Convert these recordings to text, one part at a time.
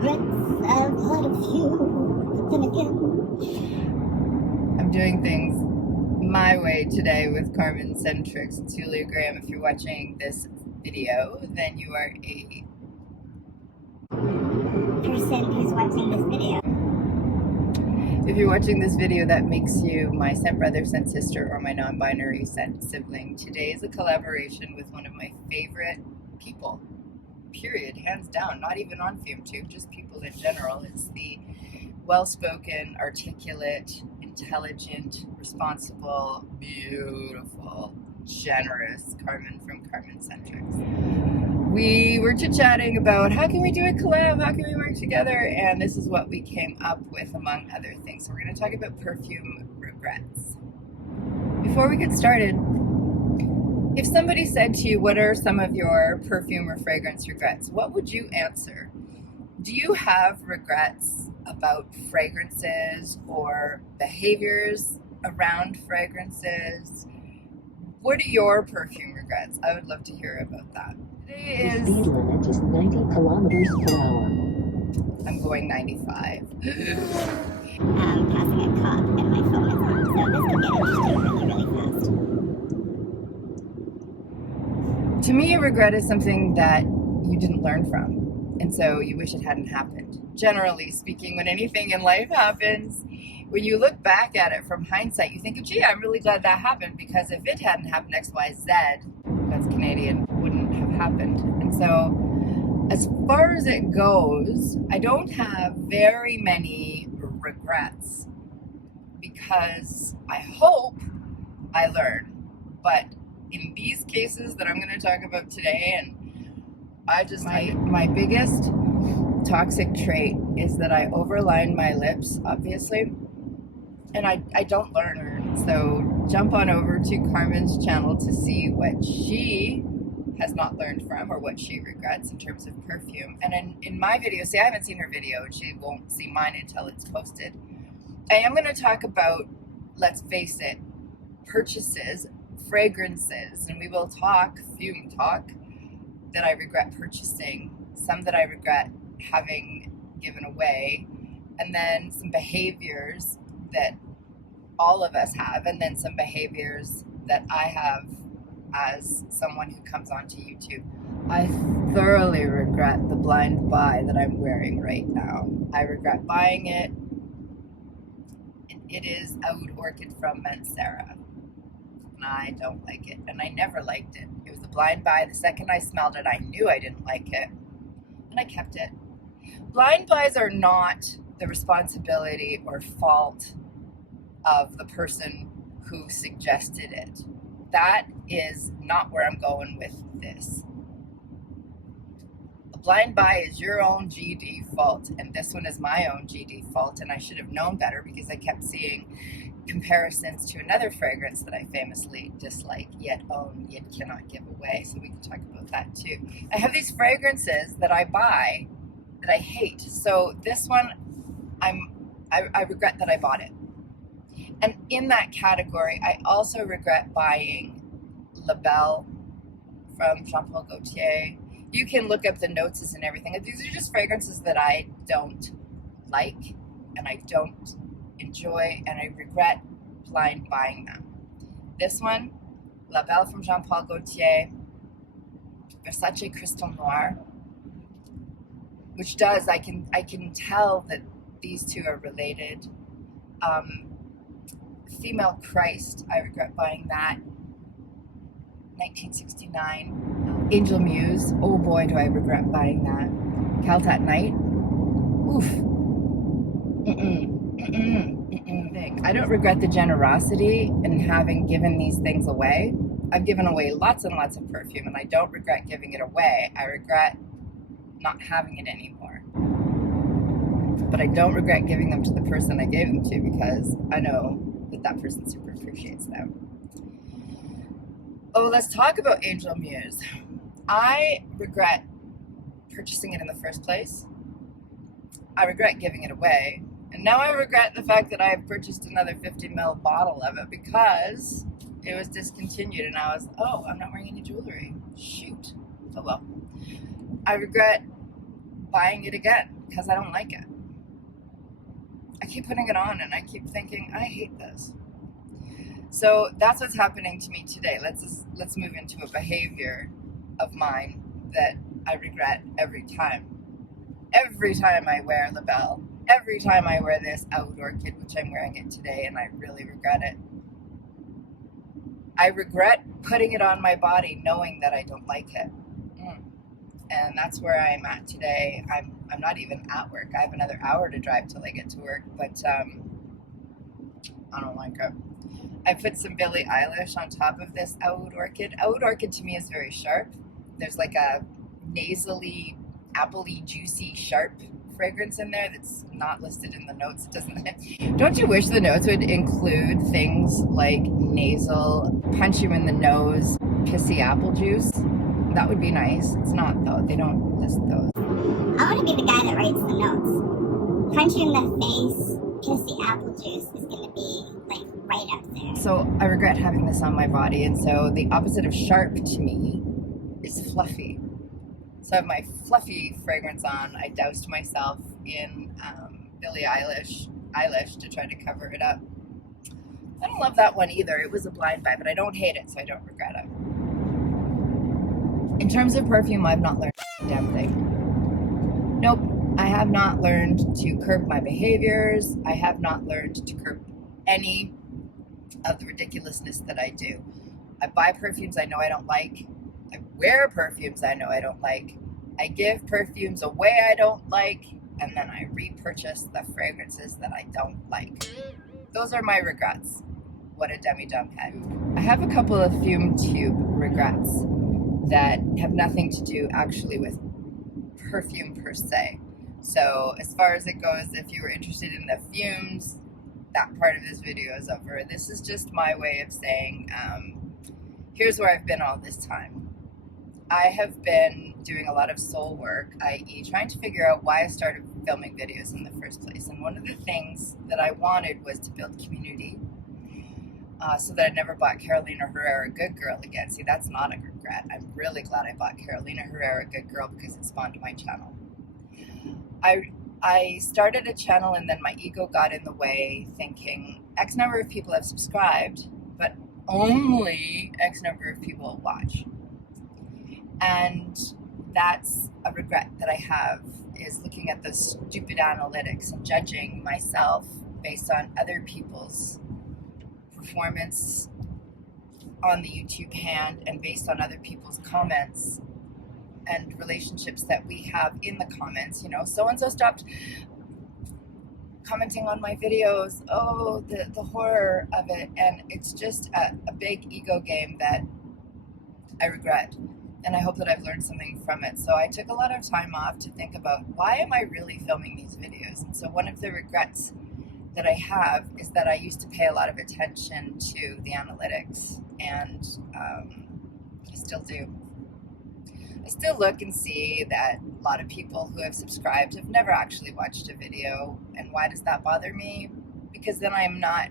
regrets, I've had a few, but then again, I'm doing things my way today with CARMENSCENTRIX. It's Julia Graham. If you're watching this video, then you are a person who's watching this video. If you're watching this video, that makes you my sent brother, sent sister, or my non-binary sent sibling. Today is a collaboration with one of my favorite people, period, hands down, not even on FumeTube, just people in general. It's the well-spoken, articulate, intelligent, responsible, beautiful, generous Carmen from CARMENSCENTRIX. We were chit-chatting about how can we do a collab, how can we work together, and this is what we came up with, among other things. So we're going to talk about Perfume Regrets. Before we get started, if somebody said to you, what are some of your perfume or fragrance regrets, what would you answer? Do you have regrets about fragrances or behaviors around fragrances? What are your perfume regrets? I would love to hear about that. Today The speed limit is 90 kilometers per hour. I'm going 95. Passing a cop and my phone is on, so this can get interesting really fast. To me, a regret is something that you didn't learn from, and so you wish it hadn't happened. Generally speaking, when anything in life happens, when you look back at it from hindsight, you think, gee, I'm really glad that happened, because if it hadn't happened, X, Y, Z, that's Canadian, wouldn't have happened. And so, as far as it goes, I don't have very many regrets, because I hope I learn. But in these cases that I'm going to talk about today, and I just, my biggest toxic trait is that I overline my lips, obviously, and I don't learn. So jump on over to Carmen's channel to see what she has not learned from, or what she regrets in terms of perfume. And in my video, see, I haven't seen her video, and she won't see mine until it's posted. I am going to talk about, let's face it, purchases, fragrances, and we will talk, fume talk, that I regret purchasing, some that I regret having given away, and then some behaviors that all of us have, and then some behaviors that I have as someone who comes onto YouTube. I thoroughly regret the blind buy that I'm wearing right now. I regret buying it. It is Oud Orchid from Mancera, and I don't like it, and I never liked it. It was a blind buy. The second I smelled it, I knew I didn't like it, and I kept it. Blind buys are not the responsibility or fault of the person who suggested it. That is not where I'm going with this. A blind buy is your own GD fault, and this one is my own GD fault, and I should have known better, because I kept seeing comparisons to another fragrance that I famously dislike, yet own, yet cannot give away. So we can talk about that too. I have these fragrances that I buy that I hate. So this one, I regret that I bought it. And in that category, I also regret buying La Belle from Jean Paul Gaultier. You can look up the notes and everything. These are just fragrances that I don't like, and I don't enjoy, and I regret blind buying them. This one, La Belle from Jean Paul Gaultier, Versace Crystal Noir, which does, I can tell that these two are related. Female Christ, I regret buying that. 1969. Angel Muse, oh boy, do I regret buying that. Calt at Night, oof. I don't regret the generosity in having given these things away. I've given away lots and lots of perfume, and I don't regret giving it away. I regret not having it anymore. But I don't regret giving them to the person I gave them to, because I know that person super appreciates them. Oh, let's talk about Angel Muse. I regret purchasing it in the first place. I regret giving it away. And now I regret the fact that I have purchased another 50 ml bottle of it, because it was discontinued, and I was, oh, I'm not wearing any jewelry. Shoot. Oh well. I regret buying it again. because I don't like it. I keep putting it on and I keep thinking, I hate this. So that's what's happening to me today. Let's move into a behavior of mine that I regret every time. Every time I wear label, every time I wear this outdoor kit, which I'm wearing it today, and I really regret it. I regret putting it on my body knowing that I don't like it. And that's where I'm at today. I'm not even at work. I have another hour to drive till I get to work, but I don't like it. I put some Billie Eilish on top of this Oud Orchid. Oud Orchid to me is very sharp. There's like a nasally, appley, juicy, sharp fragrance in there that's not listed in the notes. It doesn't. Don't you wish the notes would include things like nasal, punch you in the nose, pissy apple juice? That would be nice. It's not though. They don't list those. I want to be the guy that writes the notes. Punch you in the face, pissy apple juice is going to be like right up there. So I regret having this on my body, and so the opposite of sharp to me is fluffy. So I have my fluffy fragrance on. I doused myself in Billie Eilish to try to cover it up. I don't love that one either. It was a blind buy, but I don't hate it, so I don't regret it. In terms of perfume, I've not learned a damn thing. Nope, I have not learned to curb my behaviors. I have not learned to curb any of the ridiculousness that I do. I buy perfumes I know I don't like. I wear perfumes I know I don't like. I give perfumes away I don't like, and then I repurchase the fragrances that I don't like. Those are my regrets. What a demi-dumb head. I have a couple of fume tube regrets that have nothing to do actually with perfume per se. So as far as it goes, if you were interested in the fumes, that part of this video is over. This is just my way of saying, here's where I've been all this time. I have been doing a lot of soul work, i.e. trying to figure out why I started filming videos in the first place. And one of the things that I wanted was to build community, so that I never bought Carolina Herrera Good Girl again. See, that's not a regret. I'm really glad I bought Carolina Herrera Good Girl because it spawned my channel. I started a channel and then my ego got in the way, thinking X number of people have subscribed, but only X number of people watch. And that's a regret that I have, is looking at those stupid analytics and judging myself based on other people's performance on the YouTube hand and based on other people's comments and relationships that we have in the comments. You know, so-and-so stopped commenting on my videos. Oh, the horror of it. And it's just a big ego game that I regret. And I hope that I've learned something from it. So I took a lot of time off to think about, why am I really filming these videos? And so one of the regrets that I have is that I used to pay a lot of attention to the analytics, and I still do. I still look and see that a lot of people who have subscribed have never actually watched a video. And why does that bother me? Because then I'm not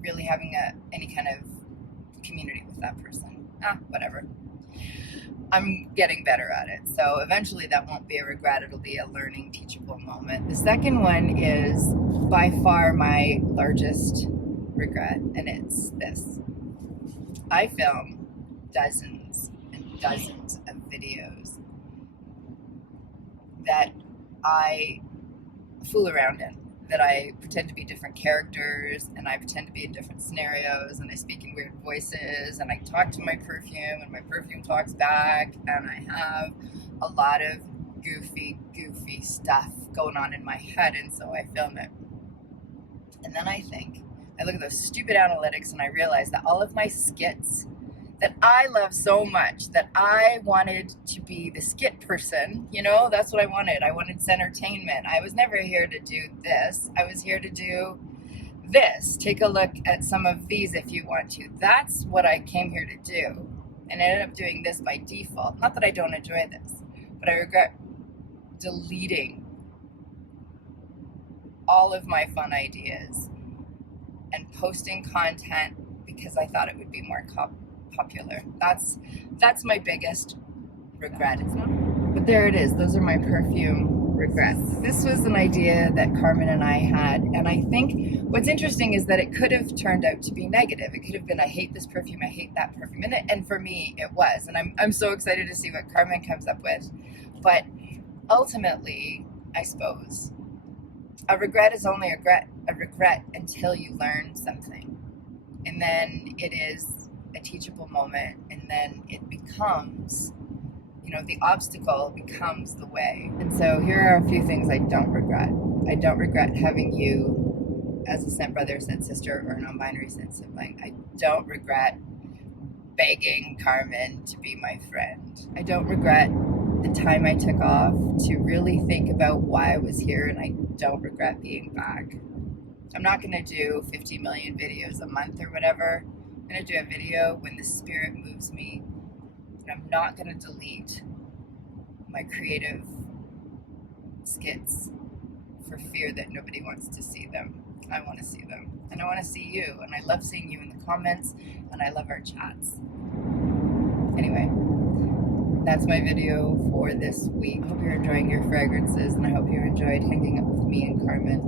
really having any kind of community with that person. Whatever. I'm getting better at it. So eventually that won't be a regret. It'll be a learning, teachable moment. The second one is by far my largest regret, and it's this. I film dozens and dozens of videos that I fool around in, that I pretend to be different characters, and I pretend to be in different scenarios, and I speak in weird voices, and I talk to my perfume, and my perfume talks back, and I have a lot of goofy stuff going on in my head, and so I film it. And then I look at those stupid analytics, and I realize that all of my skits that I love so much, that I wanted to be the skit person, you know, that's what I wanted. I wanted entertainment. I was never here to do this. I was here to do this. Take a look at some of these if you want to. That's what I came here to do. And I ended up doing this by default. Not that I don't enjoy this, but I regret deleting all of my fun ideas and posting content because I thought it would be more popular. That's my biggest regret. It's not, but there it is. Those are my perfume regrets. This was an idea that Carmen and I had, and I think what's interesting is that it could have turned out to be negative. It could have been, I hate this perfume, I hate that perfume, and for me it was, and I'm so excited to see what Carmen comes up with. But ultimately, I suppose, a regret is only a regret until you learn something, and then it is a teachable moment, and then it becomes, the obstacle becomes the way. And so here are a few things I don't regret. I don't regret having you as a step brother, step sister, or non-binary step sibling. I don't regret begging Carmen to be my friend. I don't regret the time I took off to really think about why I was here, and I don't regret being back. I'm not going to do 50 million videos a month or whatever. I'm going to do a video when the spirit moves me. And I'm not going to delete my creative skits for fear that nobody wants to see them. I want to see them. And I want to see you. And I love seeing you in the comments. And I love our chats. Anyway, that's my video for this week. I hope you're enjoying your fragrances. And I hope you enjoyed hanging out with me and Carmen.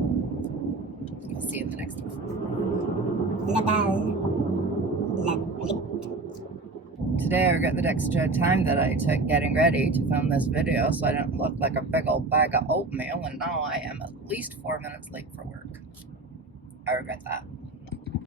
I'll see you in the next one. La balle. La blip. Today I regret the extra time that I took getting ready to film this video so I don't look like a big old bag of oatmeal, and now I am at least 4 minutes late for work. I regret that.